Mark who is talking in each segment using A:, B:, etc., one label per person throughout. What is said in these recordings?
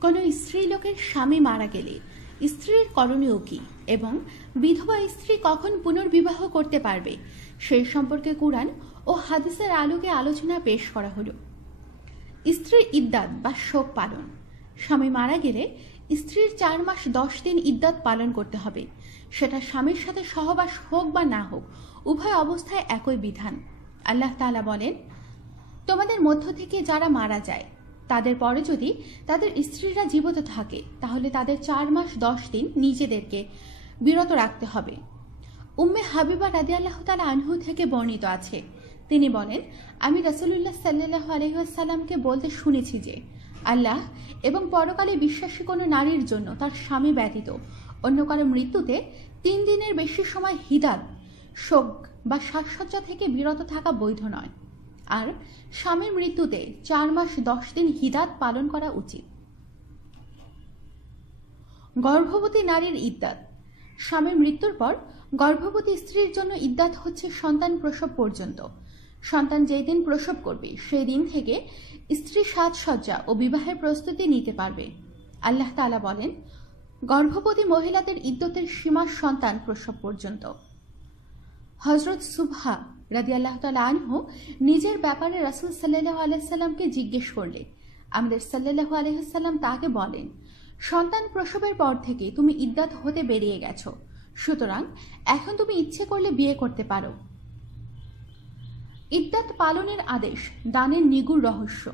A: কোনো স্ত্রী লোকের স্বামী মারা গেলে স্ত্রীর করণীয় কি এবং বিধবা স্ত্রী কখন পুনর্বিবাহ করতে পারবে? সেই সম্পর্কে কুরআন ও হাদিসের আলোকে আলোচনা পেশ করা হলো। স্ত্রীর ইদ্যাত বা শোক পালন। স্বামী মারা গেলে স্ত্রীর চার মাস দশ দিন ইদ্যাত পালন করতে হবে। সেটা স্বামীর সাথে সহবাস হোক বা না হোক, উভয় অবস্থায় একই বিধান। আল্লাহ তাআলা বলেন, তোমাদের মধ্য থেকে যারা মারা যায় তাদের পরে যদি তাদের স্ত্রীরা জীবিত থাকে, তাহলে তাদের চার মাস দশ দিন নিজেদেরকে বিরত রাখতে হবে। উম্মে হাবিবা রাদি আল্লাহ তালা আনহু থেকে বর্ণিত আছে। তিনি বলেন, আমি রাসুলুল্লাহ সাল্লাহ আলহাসাল্লামকে বলতে শুনেছি যে, আল্লাহ এবং পরকালে বিশ্বাসী কোনো নারীর জন্য তার স্বামী ব্যতীত অন্য কারও মৃত্যুতে তিন দিনের বেশি সময় হিদাত শোক বা সাজসজ্জা থেকে বিরত থাকা বৈধ নয়। আর স্বামীর মৃত্যুতে চার মাস দশ দিন হিদাত পালন করা উচিত। গর্ভবতী নারীর ইদ্যাত। স্বামীর মৃত্যুর পর গর্ভবতী স্ত্রীর জন্য ইদ্যাত হচ্ছে সন্তান প্রসব পর্যন্ত। সন্তান যেই দিন প্রসব করবে সেই দিন থেকে স্ত্রী সাজসজ্জা ও বিবাহের প্রস্তুতি নিতে পারবে। আল্লাহ তালা বলেন, গর্ভবতী মহিলাদের ইদ্যতের সীমা সন্তান প্রসব পর্যন্ত। হজরত সুবহা রাদি আল্লাহ আনহু নিজের ব্যাপারে রাসুল সাল্লাহ আলাইসাল্লামকে জিজ্ঞেস করলে আমাদের সাল্লাহ আলহিহাল্লাম তাকে বলেন, সন্তান প্রসবের পর থেকে তুমি ইদ্যাত হতে বেরিয়ে গেছো, সুতরাং এখন তুমি ইচ্ছে করলে বিয়ে করতে পারো। ইদ্যাত পালনের আদেশ, দানের নিগুর রহস্য।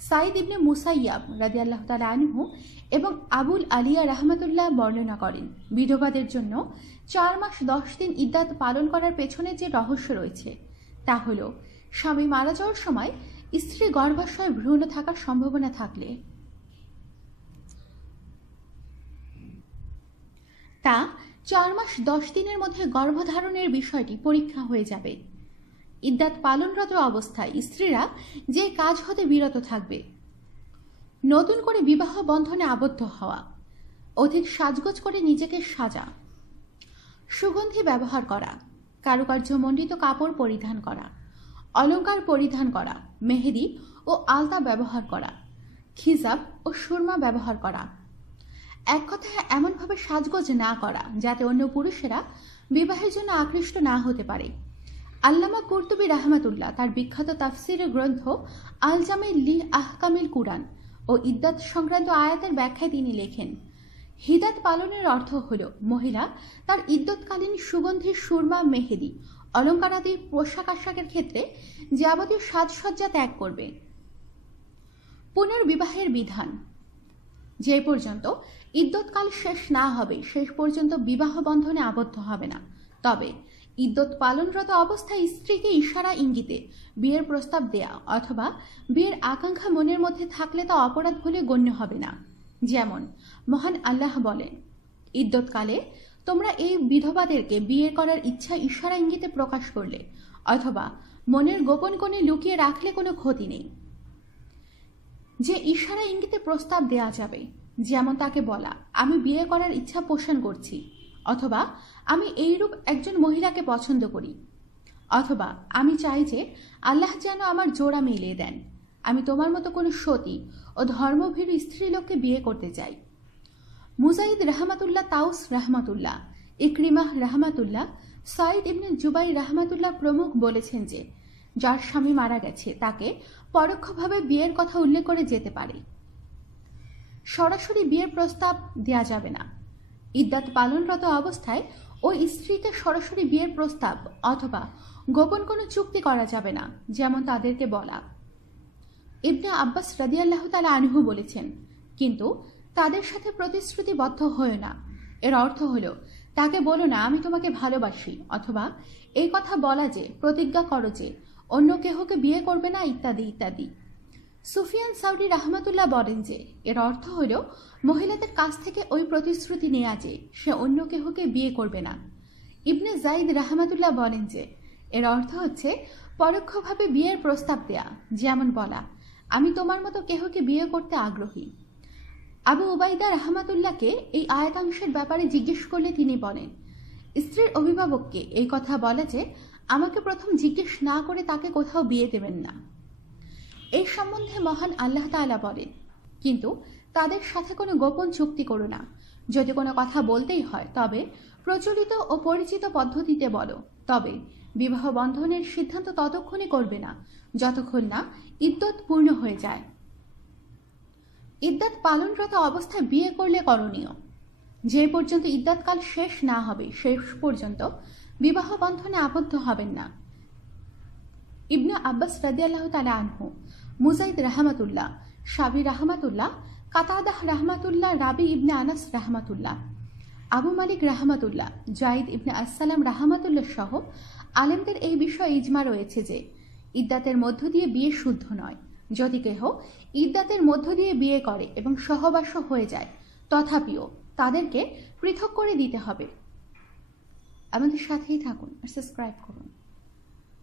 A: সাইদ ইবনে মুসাইয়াব রাজি আল্লাহ আনহু এবং আবুল আলিয়া রহমতুল্লাহ বর্ণনা করেন। বিধবাদের জন্য চার মাস দশ দিন ইদ্যাত পালন করার পেছনে যে রহস্য রয়েছে, তা হল, স্বামী মারা যাওয়ার সময় স্ত্রী গর্ভাশয় ভ্রূণ থাকার সম্ভাবনা থাকলে। তা চার মাস দশ দিনের মধ্যে গর্ভধারণের বিষয়টি পরীক্ষা হয়ে যাবে। ইদ্যাত পালনরত অবস্থায় স্ত্রীরা যে কাজ হতে বিরত থাকবে। নতুন করে বিবাহ বন্ধনে আবদ্ধ হওয়া। অধিক সাজগোজ করে নিজেকে সাজা। সুগন্ধি ব্যবহার করা। কারুকার্য মণ্ডিত কাপড় পরিধান করা। অলঙ্কার পরিধান করা। মেহেদি ও আলতা ব্যবহার করা। খিজাব ও সুরমা ব্যবহার করা। এক কথায় এমনভাবে সাজগোজ না করা যাতে অন্য পুরুষেরা বিবাহের জন্য আকৃষ্ট না হতে পারে। আল্লামা কুর্তুবি রাহমাতুল্লাহ তার বিখ্যাত তাফসিরের গ্রন্থ আলজামে লি আহকামিল কুরআন ও ইদ্দাত সংক্রান্ত আয়াতের ব্যাখ্যায় তিনি লেখেন হিদাত পালনের অর্থ হল, মহিলা তার ইদ্যৎকালীন সুগন্ধি সুরমা মেহেদি, অলঙ্কারাদি পোশাক আশাকের ক্ষেত্রে যাবতীয় সাজসজ্জা ত্যাগ করবে। পুনর্বিবাহের বিধান, যে পর্যন্ত ইদ্যৎকাল শেষ না হবে, শেষ পর্যন্ত বিবাহ বন্ধনে আবদ্ধ হবে না। তবে ইদ্যত পালনরত অবস্থায় স্ত্রীকে ইশারা ইঙ্গিতে, বিয়ের প্রস্তাব দেয়া অথবা বিয়ের আকাঙ্ক্ষা মনের মধ্যে থাকলে তা অপরাধ বলে গণ্য হবে না। যেমন, মহান আল্লাহ বলেন ইদ্যৎকালে তোমরা এই বিধবাদেরকে বিয়ে করার ইচ্ছা ইশারা ইঙ্গিতে প্রকাশ করলে, অথবা মনের গোপন কোণে লুকিয়ে রাখলে কোনো ক্ষতি নেই। যে ইশারা ইঙ্গিতে প্রস্তাব দেয়া যাবে, যেমন তাকে বলা, আমি বিয়ে করার ইচ্ছা পোষণ করছি অথবা আমি এইরূপ একজন মহিলাকে পছন্দ করি। অথবা আমি চাই যে আল্লাহ যেন আমার জোড়া মিলিয়ে দেন। আমি তোমার মতো কোনো সতী ও ধর্মভীর স্ত্রীলোককে বিয়ে করতে চাই। মুজাইদ রহমাতুল্লাহ তাউস রহমাতুল্লাহ, ইকরিমাহ রহমাতুল্লাহ সাইদ ইবনে জুবাই রহমাতুল্লাহ প্রমুখ বলেছেন যে, যার স্বামী মারা গেছে, তাকে পরোক্ষভাবে বিয়ের কথা উল্লেখ করে যেতে পারে। সরাসরি বিয়ের প্রস্তাব দেয়া যাবে না। ইদ্যাত পালনরত অবস্থায় ওই স্ত্রীকে সরাসরি বিয়ের প্রস্তাব অথবা গোপন কোনো চুক্তি করা যাবে না, যেমন তাদেরকে বলা। ইবনে আব্বাস রাদিয়াল্লাহ তালা আনহু বলেছেন, কিন্তু তাদের সাথে প্রতিশ্রুতিবদ্ধ হয়ে না। এর অর্থ হলো, তাকে বলো না, আমি তোমাকে ভালোবাসি, অথবা এই কথা বলা যে, প্রতিজ্ঞা করো যে, অন্য কেহকে বিয়ে করবে না, ইত্যাদি ইত্যাদি। সুফিয়ান সাউরি রহমতুল্লাহ বলেন যে, এর অর্থ হল, মহিলাদের কাছ থেকে ওই প্রতিশ্রুতি নেওয়া যে, সে অন্য কেহকে বিয়ে করবে না। ইবনে জাইদ রহমতুল্লাহ বলেন যে, এর অর্থ হচ্ছে, পরোক্ষভাবে বিয়ের প্রস্তাব দেয়া, যেমন বলা, আমি তোমার মতো কেহকে বিয়ে করতে আগ্রহী। আবু উবাইদা রহমাতুল্লাহকে এই আয়াতাংশের ব্যাপারে জিজ্ঞেস করলে তিনি বলেন, স্ত্রীর অভিভাবককে এই কথা বলে যে, আমাকে প্রথম জিজ্ঞেস না করে তাকে কোথাও বিয়ে দেবেন না। এই সম্বন্ধে মহান আল্লাহ তালা বলেন, কিন্তু তাদের সাথে কোনো গোপন চুক্তি করো না। যদি কোনো কথা বলতেই হয়, তবে প্রচলিত ও পরিচিত পদ্ধতিতে বলো। তবে বিবাহ বন্ধনের সিদ্ধান্ত ততক্ষণই করবে না, যতক্ষণ না ইদ্যত পূর্ণ হয়ে যায়। ইদ্যাত পালনরত অবস্থায় বিয়ে করলে করণীয়। যে পর্যন্ত ইদ্যাতকাল শেষ না হবে, শেষ পর্যন্ত বিবাহ বন্ধনে আবদ্ধ হবেন না। ইবনু আব্বাস রাদিয়াল্লাহ তালা আনহু মুজাইদ রাহমাতুল্লাহ শাবি রাহমাতুল্লাহ কাতাদাহ রাহমাতুল্লাহ, রাবি ইবনে আনাস রাহমাতুল্লাহ, আবু মালিক রাহমাতুল্লাহ, জাইদ ইবনে আসসালাম রাহমাতুল্লাহ সহ আলেমদের এই বিষয়ে ইজমা রয়েছে যে, ইদ্দাতের মধ্য দিয়ে বিয়ে শুদ্ধ নয়। যদি কেহ ইদ্দাতের মধ্য দিয়ে বিয়ে করে এবং সহবাস হয়ে যায়, তথাপিও তাদেরকে পৃথক করে দিতে হবে। আমাদের সাথেই থাকুন আর সাবস্ক্রাইব করুন।